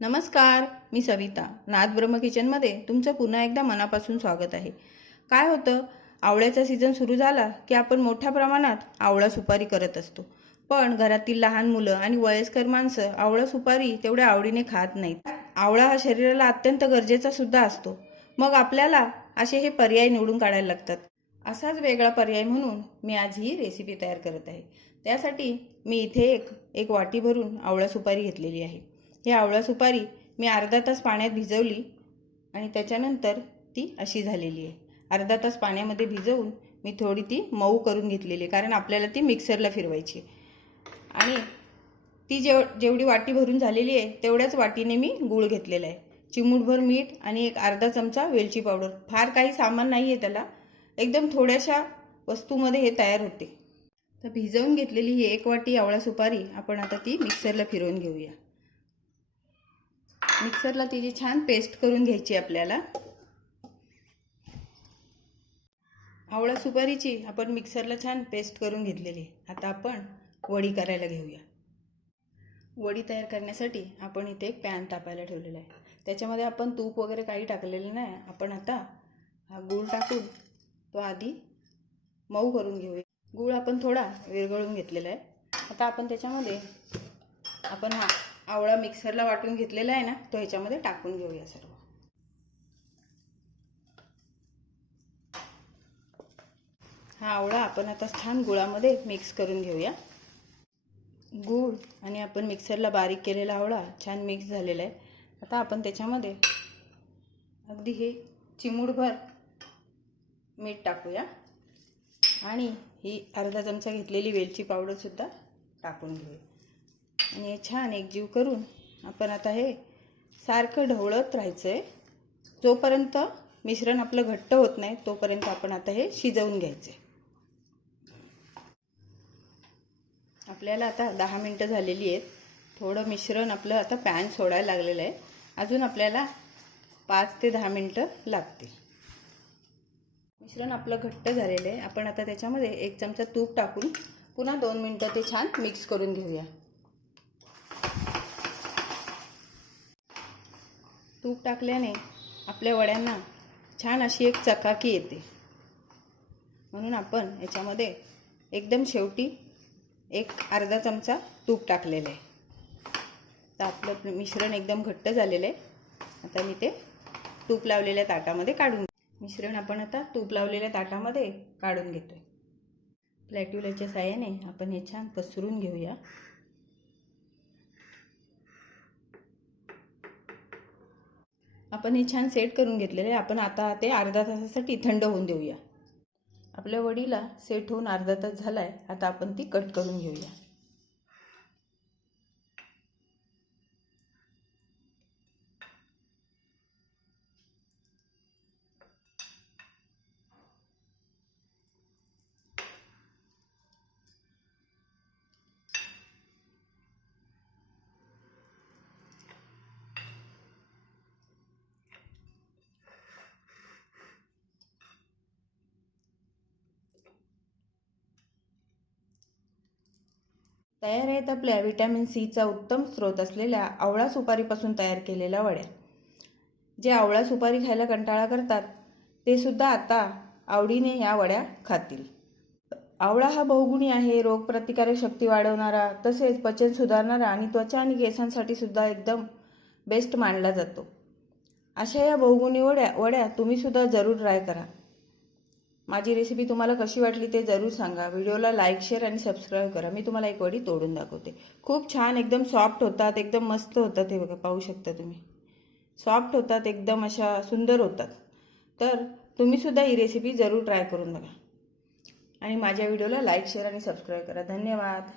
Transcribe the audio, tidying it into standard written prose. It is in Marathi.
नमस्कार, मी सविता. नाद ब्रह्म किचनमध्ये तुमचं पुन्हा एकदा मनापासून स्वागत आहे. काय होतं, आवळ्याचा सीझन सुरू झाला की आपण मोठ्या प्रमाणात आवळा सुपारी करत असतो. पण घरातील लहान मुलं आणि वयस्कर माणसं आवळा सुपारी तेवढ्या आवडीने खात नाहीत. आवळा हा शरीराला अत्यंत गरजेचा सुद्धा असतो. मग आपल्याला असे हे पर्याय निवडून काढायला लागतात. असाच वेगळा पर्याय म्हणून मी आज ही रेसिपी तयार करत आहे. त्यासाठी मी इथे एक वाटी भरून आवळा सुपारी घेतलेली आहे. ही आवळा सुपारी मी अर्धा तास पाण्यात भिजवली आणि त्याच्यानंतर ती अशी झालेली आहे. अर्धा तास पाण्यामध्ये भिजवून मी थोडी ती मऊ करून घेतलेली आहे, कारण आपल्याला ती मिक्सरला फिरवायची. आणि ती जेवढी वाटी भरून झालेली आहे तेवढ्याच वाटीने मी गूळ घेतलेला आहे. चिमूटभर मीठ आणि एक अर्धा चमचा वेलची पावडर. फार काही सामान नाही आहे त्याला, एकदम थोड्याशा वस्तूमध्ये हे तयार होते. तर भिजवून घेतलेली ही एक वाटी आवळा सुपारी आपण आता ती मिक्सरला फिरवून घेऊया. मिक्सरला तिची छान पेस्ट करून घ्यायची आपल्याला. आवळा सुपारीची आपण मिक्सरला छान पेस्ट करून घेतलेली. आता आपण वडी करायला घेऊया. वडी तयार करण्यासाठी आपण इथे एक पॅन तापायला ठेवलेला आहे. त्याच्यामध्ये आपण तूप वगैरे काही टाकलेलं नाही. आपण आता हा गूळ टाकून तो आधी मऊ करून घेऊया. गूळ आपण थोडा विरघळून घेतलेला आहे. आता आपण त्याच्यामध्ये आपण हा आवळा मिक्सरला वाटून घेतलेला आहे ना, तो ह्याच्यामध्ये टाकून घेऊया सर्व. हा आवळा आपण आता छान गुळामध्ये मिक्स करून घेऊया. गूळ आणि आपण मिक्सरला बारीक केलेला आवळा छान मिक्स झालेला आहे. आता आपण त्याच्यामध्ये अगदी हे चिमूटभर मीठ टाकूया आणि ही अर्धा चमचा घेतलेली वेलची पावडर सुद्धा टाकून घेऊया. आणि हे छान एकजीव करून आपण आता हे सारखं ढवळत राहायचं आहे. जोपर्यंत मिश्रण आपलं घट्ट होत नाही तोपर्यंत आपण आता हे शिजवून घ्यायचं आहे. आपल्याला आता 10 मिनटं झालेली आहेत. थोडं मिश्रण आपलं आता पॅन सोडायला लागलेलं आहे. अजून आपल्याला 5 ते 10 मिनटं लागतील. मिश्रण आपलं घट्ट झालेलं आहे. आपण आता त्याच्यामध्ये 1 चमचा तूप टाकून पुन्हा 2 मिनटं ते छान मिक्स करून घेऊया. तूप टाकल्याने आपल्या वड्यांना छान अशी एक चकाकी येते. म्हणून आपण याच्यामध्ये एकदम शेवटी एक अर्धा चमचा तूप टाकलेलं आहे. तर आपलं मिश्रण एकदम घट्ट झालेलं आहे. आता मी ते तूप लावलेल्या ताटामध्ये काढून मिश्रण आपण आता तूप लावलेल्या ताटामध्ये काढून घेतोय. प्लॅट्युलाच्या साहाय्याने आपण हे छान पसरून घेऊया. आपण हे छान सेट करून घेतलेले आहे. आपण आता ते अर्धा तासासाठी थंड होऊन देऊया. आपल्या वडीला सेट होऊन अर्धा तास झाला आहे. आता आपण ती कट करून घेऊया. तयार आहेत आपल्या व्हिटॅमिन सीचा उत्तम स्रोत असलेल्या आवळा सुपारीपासून तयार केलेल्या वड्या. जे आवळा सुपारी खायला कंटाळा करतात ते सुद्धा आता आवडीने ह्या वड्या खातील. आवळा हा बहुगुणी आहे. रोगप्रतिकारक शक्ती वाढवणारा, तसेच पचन सुधारणारा आणि त्वचा आणि केसांसाठी सुद्धा एकदम बेस्ट मानला जातो. अशा या बहुगुणी वड्या तुम्ही सुद्धा जरूर ट्राय करा. माझी रेसिपी तुम्हाला कशी वाटली ते जरूर सांगा. व्हिडिओला लाईक, शेअर आणि सबस्क्राईब करा. मी तुम्हाला एक वडी तोडून दाखवते. खूप छान, एकदम सॉफ्ट होतात, एकदम मस्त होतात. हे बघा, पाहू शकता तुम्ही. सॉफ्ट होतात, एकदम अशा सुंदर होतात. तर तुम्ही सुद्धा ही रेसिपी जरूर ट्राय करून बघा आणि माझ्या व्हिडिओला लाईक, शेअर आणि सबस्क्राईब करा. धन्यवाद.